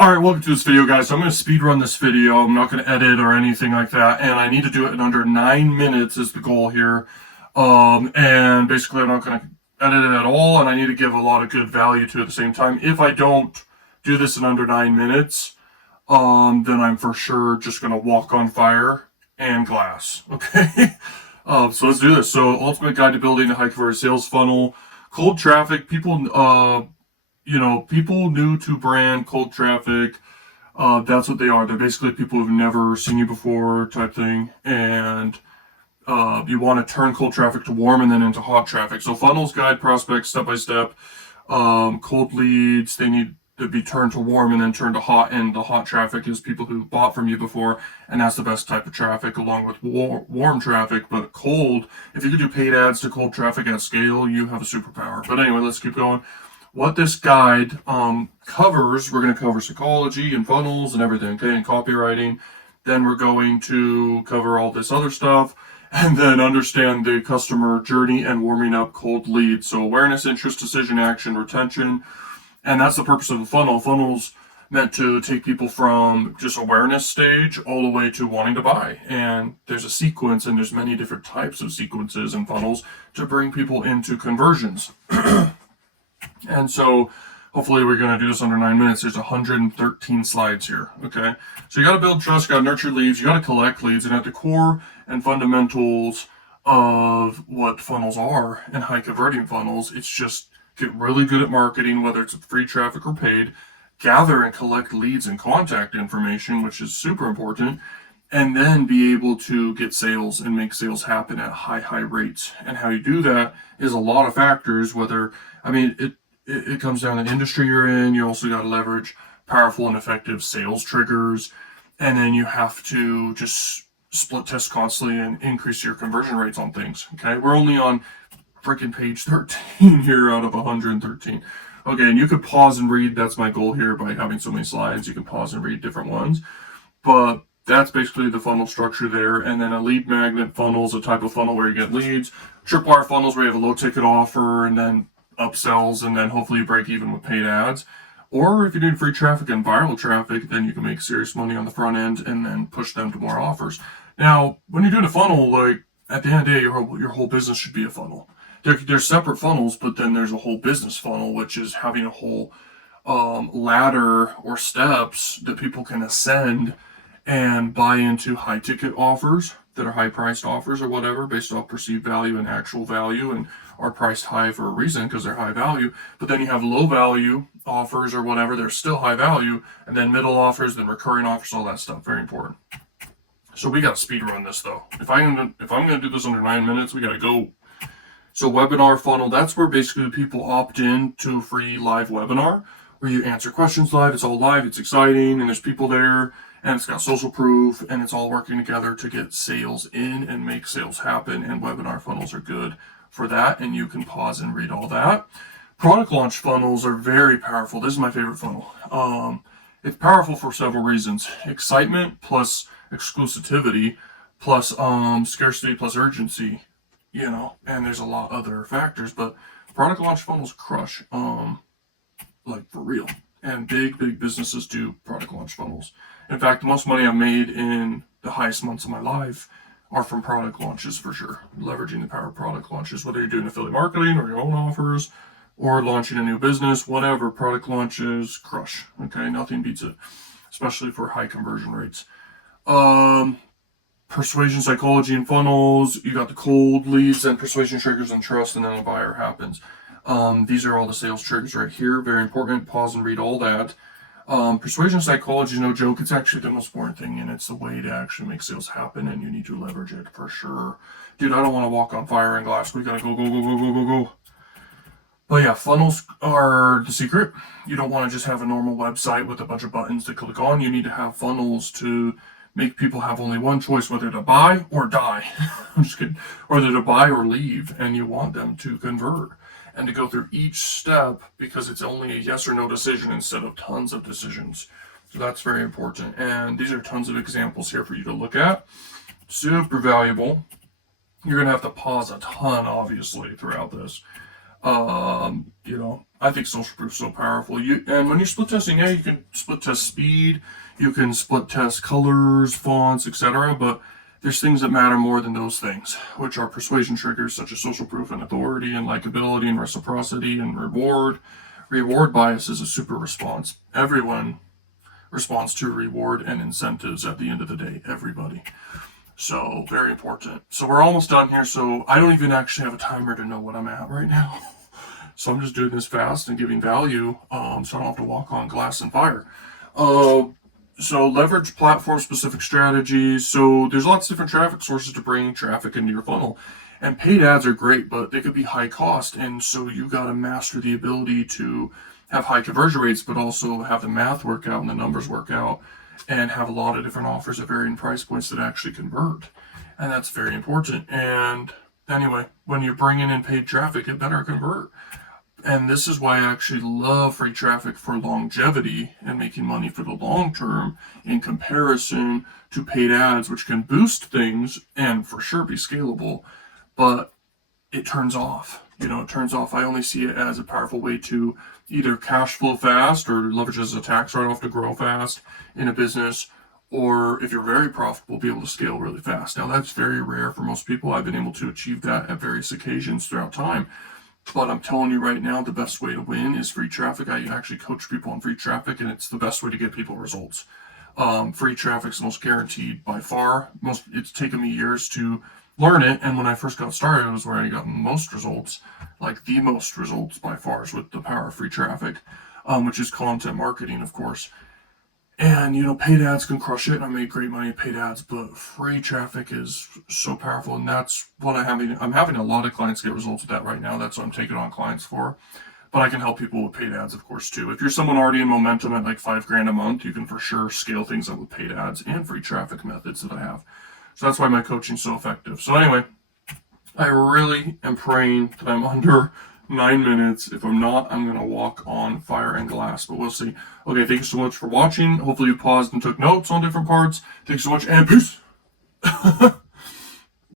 Alright, welcome to this video, guys. So I'm going to speed run this video. I'm not going to edit or anything like that, and I need to do it in under 9 minutes is the goal here. And basically I'm not going to edit it at all, and I need to give a lot of good value to it at the same time. If I don't do this in under 9 minutes, then I'm for sure just going to walk on fire and glass, okay? So let's do this. So ultimate guide to building a high converted sales funnel. Cold traffic, people new to brand, cold traffic, that's what they are. They're basically people who've never seen you before type thing. And you want to turn cold traffic to warm and then into hot traffic. So funnels guide prospects step by step. Cold leads, they need to be turned to warm and then turned to hot. And the hot traffic is people who bought from you before. And that's the best type of traffic along with warm traffic. But cold, if you could do paid ads to cold traffic at scale, you have a superpower. But anyway, let's keep going. What this guide covers, we're going to cover psychology and funnels and everything, okay, and copywriting. Then we're going to cover all this other stuff and then understand the customer journey and warming up cold leads. So awareness, interest, decision, action, retention. And that's the purpose of the funnel. Funnel's meant to take people from just awareness stage all the way to wanting to buy. And there's a sequence, and there's many different types of sequences and funnels to bring people into conversions. And so hopefully we're going to do this under 9 minutes. There's 113 slides here. Okay. So you got to build trust, got to nurture leads, you got to collect leads. And at the core and fundamentals of what funnels are and high converting funnels, it's just get really good at marketing, whether it's free traffic or paid, gather and collect leads and contact information, which is super important, and then be able to get sales and make sales happen at high rates. And how you do that is a lot of factors, it comes down to the industry you're in. You also got to leverage powerful and effective sales triggers. And then you have to just split test constantly and increase your conversion rates on things. Okay. We're only on freaking page 13 here out of 113. Okay. And you could pause and read. That's my goal here by having so many slides. You can pause and read different ones, but that's basically the funnel structure there. And then a lead magnet funnel is a type of funnel where you get leads. Tripwire funnels where you have a low ticket offer and then upsells, and then hopefully you break even with paid ads. Or if you're doing free traffic and viral traffic, then you can make serious money on the front end and then push them to more offers. Now, when you're doing a funnel, like at the end of the day, your whole business should be a funnel. There's separate funnels, but then there's a whole business funnel, which is having a whole ladder or steps that people can ascend and buy into high ticket offers that are high priced offers or whatever based off perceived value and actual value, and are priced high for a reason because they're high value. But then you have low value offers or whatever, they're still high value, and then middle offers, then recurring offers, all that stuff. Very important. So we got to speed run this though. If I'm gonna do this under 9 minutes, we got to go. So webinar funnel, that's where basically people opt in to a free live webinar where you answer questions live. It's all live, it's exciting, and there's people there, and it's got social proof, and it's all working together to get sales in and make sales happen. And webinar funnels are good for that, and you can pause and read all that. Product launch funnels are very powerful. This is my favorite funnel. It's powerful for several reasons. Excitement plus exclusivity plus scarcity plus urgency, and there's a lot other factors, but product launch funnels crush, like for real. And big businesses do product launch funnels. In fact, the most money I've made in the highest months of my life are from product launches for sure. Leveraging the power of product launches, whether you're doing affiliate marketing or your own offers or launching a new business, whatever, product launches crush. Okay, nothing beats it, especially for high conversion rates. Persuasion, psychology, and funnels. You got the cold leads and persuasion triggers and trust, and then a buyer happens. These are all the sales triggers right here. Very important. Pause and read all that. Persuasion psychology, no joke, it's actually the most important thing, and it's the way to actually make sales happen, and you need to leverage it for sure. Dude, I don't want to walk on fire and glass. We gotta go. But yeah, funnels are the secret. You don't want to just have a normal website with a bunch of buttons to click on. You need to have funnels to make people have only one choice, whether to buy or die. I'm just kidding. Whether to buy or leave, and you want them to convert and to go through each step because it's only a yes or no decision instead of tons of decisions. So that's very important. And these are tons of examples here for you to look at. Super valuable. You're going to have to pause a ton, obviously, throughout this. I think social proof is so powerful. And when you're split testing, yeah, you can split test speed, you can split test colors, fonts, etc. But there's things that matter more than those things, which are persuasion triggers such as social proof and authority and likability and reciprocity and reward. Reward bias is a super response. Everyone responds to reward and incentives at the end of the day. Everybody. So very important. So we're almost done here. So I don't even actually have a timer to know what I'm at right now. So I'm just doing this fast and giving value, so I don't have to walk on glass and fire. So leverage platform-specific strategies. So there's lots of different traffic sources to bring traffic into your funnel. And paid ads are great, but they could be high cost. And so you got to master the ability to have high conversion rates, but also have the math work out and the numbers work out, and have a lot of different offers at varying price points that actually convert. And that's very important. And anyway, when you're bringing in paid traffic, it better convert. And this is why I actually love free traffic for longevity and making money for the long term in comparison to paid ads, which can boost things and for sure be scalable, but it turns off. It turns off. I only see it as a powerful way to either cash flow fast or leverage as a tax write-off to grow fast in a business, or if you're very profitable, be able to scale really fast. Now, that's very rare for most people. I've been able to achieve that at various occasions throughout time. But I'm telling you right now, the best way to win is free traffic. I actually coach people on free traffic, and it's the best way to get people results. Free traffic's the most guaranteed by far. It's taken me years to learn it, and when I first got started, it was where I got most results, like the most results by far, is with the power of free traffic, which is content marketing, of course. And paid ads can crush it, and I made great money at paid ads, but free traffic is so powerful, and that's what I'm having a lot of clients get results with that right now. That's what I'm taking on clients for. But I can help people with paid ads, of course, too. If you're someone already in momentum at like $5,000 a month, you can for sure scale things up with paid ads and free traffic methods that I have. So that's why my coaching is so effective. So anyway, I really am praying that I'm under 9 minutes. If I'm not, I'm going to walk on fire and glass, but we'll see. Okay, thank you so much for watching. Hopefully you paused and took notes on different parts. Thanks so much, and peace.